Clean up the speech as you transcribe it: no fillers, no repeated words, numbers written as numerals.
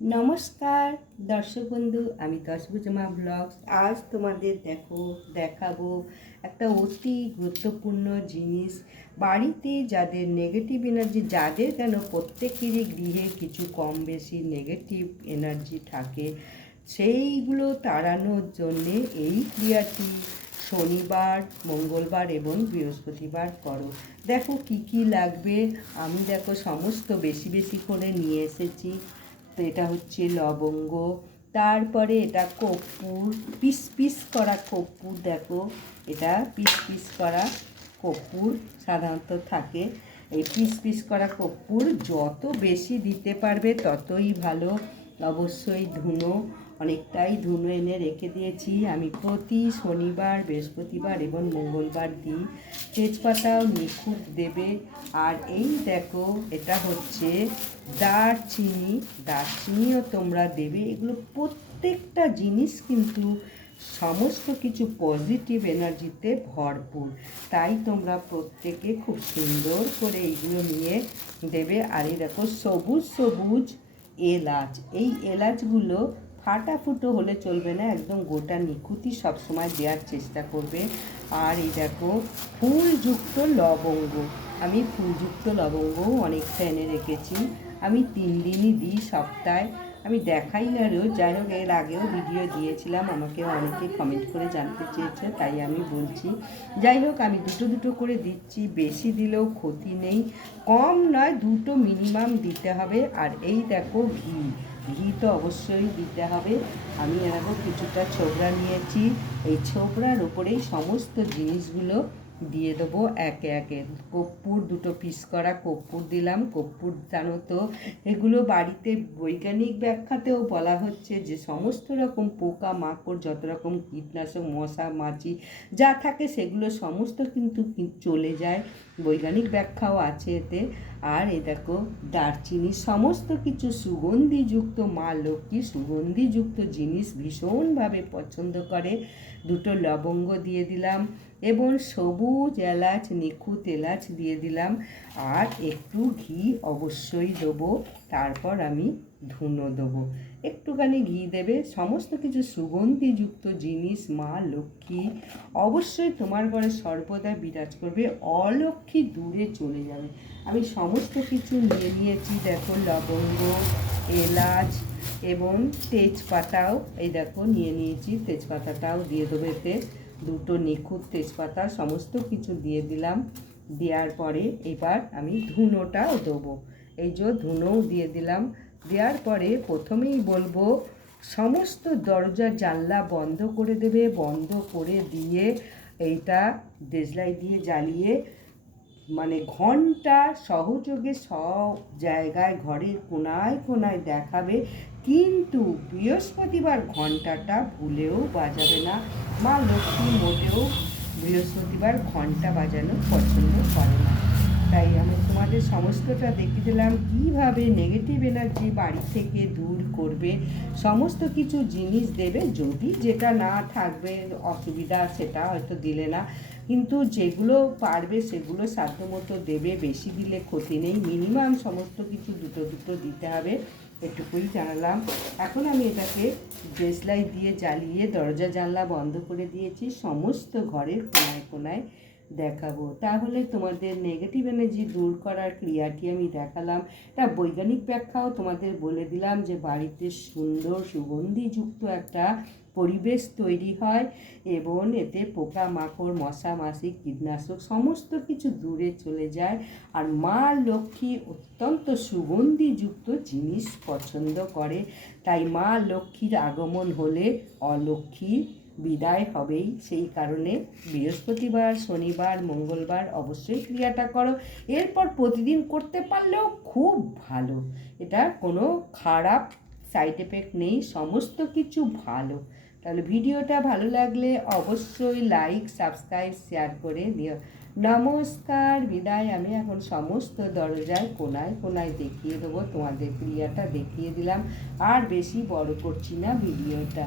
নমস্কার দর্শক বন্ধু, আমি দশভুজমা ব্লগস। আজ তোমাদের দেখাবো একটা অতি গুরুত্বপূর্ণ জিনিস। বাড়িতে যাদের নেগেটিভ এনার্জি, যাদের কেন প্রত্যেকেরই গৃহে কিছু কম বেশি নেগেটিভ এনার্জি থাকে, সেইগুলো তাড়ানোর জন্যে এই ক্রিয়াটি শনিবার, মঙ্গলবার এবং বৃহস্পতিবার করো। দেখো কি কি লাগবে। আমি সমস্ত বেশি বেশি করে নিয়ে এসেছি। তো এটা হচ্ছে লবঙ্গ, তারপরে এটা কর্পূর, পিস পিস করা কর্পূর। এটা পিস পিস করা কর্পূর সাধারণত থাকে। এই পিস পিস করা কর্পূর যত বেশি দিতে পারবে ততই ভালো। অবশ্যই ধুনো, অনেকটাই ধুনো এনে রেখে দিয়েছি। আমি প্রতি শনিবার, বৃহস্পতিবার এবং মঙ্গলবার দিই। তেজপাতাও নিখুঁত দেবে। আর এই এটা হচ্ছে দারচিনিও তোমরা দেবে। এগুলো প্রত্যেকটা জিনিস কিন্তু সমস্ত কিছু পজিটিভ এনার্জিতে ভরপুর, তাই তোমরা প্রত্যেকে খুব সুন্দর করে এইগুলো নিয়ে দেবে। আর এই সবুজ সবুজ এলাচ, এই এলাচগুলো ফাটাফুটো হলে চলবে না, একদম গোটা নিখুঁতই সবসময় দেওয়ার চেষ্টা করবে। আর এই ফুলযুক্ত লবঙ্গ, আমি ফুলযুক্ত লবঙ্গও অনেকটা এনে রেখেছি। আমি 3 দিনই দিই সপ্তাহে। আমি দেখাই না রোজ, যাই হোক এর আগেও ভিডিও দিয়েছিলাম, আমাকে অনেকে কমেন্ট করে জানতে চেয়েছে, তাই আমি বলছি। যাই হোক, আমি দুটো করে দিচ্ছি, বেশি দিলেও ক্ষতি নেই, কম নয়, 2 মিনিমাম দিতে হবে। আর এই ঘি তো অবশ্যই দিতে হবে। আমি কিছুটা ছোবড়া নিয়েছি, এই ছোবড়ার ওপরেই সমস্ত জিনিসগুলো দিয়ে দেবো একে একে। কর্পূর 2 পিস করা কর্পূর দিলাম। কর্পূর জানো তো, এগুলো বাড়িতে বৈজ্ঞানিক ব্যাখ্যাতেও বলা হচ্ছে যে সমস্ত রকম পোকা মাকড়, যত রকম কীটনাশক, মশা মাছি যা থাকে সেগুলো সমস্ত কিন্তু চলে যায়। বৈজ্ঞানিক ব্যাখ্যাও আছে এতে। আর দারচিনি, সমস্ত কিছু সুগন্ধিযুক্ত, মা লক্ষ্মী সুগন্ধিযুক্ত জিনিস ভীষণভাবে পছন্দ করে। 2 লবঙ্গ দিয়ে দিলাম এবং সবুজ এলাচ, নিখুঁত এলাচ দিয়ে দিলাম। আর একটু ঘি অবশ্যই দেবো। তারপর আমি ধুনো দেবো, একটুখানি ঘি দেবে। সমস্ত কিছু সুগন্ধিযুক্ত জিনিস মা লক্ষ্মী অবশ্যই তোমার ঘরে সর্বদা বিরাজ করবে, অলক্ষ্মী দূরে চলে যাবে। আমি সমস্ত কিছু নিয়ে নিয়েছি। লবঙ্গ, এলাচ এবং তেজপাতাও নিয়ে নিয়েছি। তেজপাতাটাও দিয়ে দেবো এতে, 2 নিখুঁত তেজপাতা সমস্ত কিছু দিয়ে দিলাম। দেওয়ার পরে এবার আমি ধুনোটাও দেবো, এই যে ধুনোও দিয়ে দিলাম। দেওয়ার পরে প্রথমেই বলবো সমস্ত দরজা জানলা বন্ধ করে দেবে। বন্ধ করে দিয়ে এইটা দেশলাই দিয়ে জ্বালিয়ে, মানে ঘন্টা সহযোগে সব জায়গায় ঘরের কোনায় কোনায় দেখাবে, কিন্তু বৃহস্পতিবার ঘন্টাটা ভুলেও বাজাবে না। মা লক্ষ্মী মোটেও বৃহস্পতিবার ঘন্টা বাজানো পছন্দ করে না। তাই আমি তোমাদের সমস্তটা দেখিয়ে দিলাম কীভাবে নেগেটিভ এনার্জি বাড়ি থেকে দূর করবে। সমস্ত কিছু জিনিস দেবে, যদি যেটা না থাকবে অসুবিধা সেটা হয়তো দিলে না, কিন্তু যেগুলো পারবে সেগুলো সাধ্যমতো দেবে। বেশি দিলে ক্ষতি নেই, মিনিমাম সমস্ত কিছু 2 দিতে হবে, এটুকুই জানালাম। এখন আমি এটাকে দেশলাই দিয়ে জ্বালিয়ে দরজা জানলা বন্ধ করে দিয়েছি, সমস্ত ঘরের কোনায় কোনায় দেখাবো। তাহলে তোমাদের নেগেটিভ এনার্জি দূর করার ক্রিয়াটি আমি দেখালাম। এটা বৈজ্ঞানিক ব্যাখ্যাও তোমাদের বলে দিলাম যে বাড়িতে সুন্দর সুগন্ধিযুক্ত একটা পরিবেশ তৈরি হয় এবং এতে পোকা মাকড়, মশা মাছি, কীটনাশক সমস্ত কিছু দূরে চলে যায়। আর মা লক্ষ্মী অত্যন্ত সুগন্ধিযুক্ত জিনিস পছন্দ করে, তাই মা লক্ষ্মীর আগমন হলে অলক্ষ্মীর বিদায় হবেই। সেই কারণে বৃহস্পতিবার, শনিবার, মঙ্গলবার অবশ্যই ক্রিয়াটা করো। এরপর প্রতিদিন করতে পারলেও খুব ভালো, এটা কোনো খারাপ সাইড এফেক্ট নেই, সমস্ত কিছু ভালো। তাহলে ভিডিওটা ভালো লাগলে অবশ্যই লাইক, সাবস্ক্রাইব, শেয়ার করে দিও। নমস্কার, বিদায়। আমি এখন সমস্ত দরজায় কোনায় কোনায় দেখিয়ে দেবো, তোমাদের ক্রিয়াটা দেখিয়ে দিলাম, আর বেশি বড় করছি না ভিডিওটা।